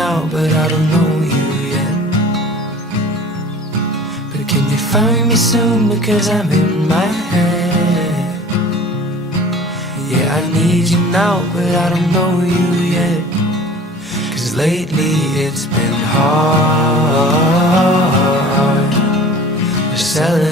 now, but I don't know you yet. But can you find me soon, because I'm in my head. Yeah, I need you now, but I don't know you yet. 'Cause lately it's been hard. You're selling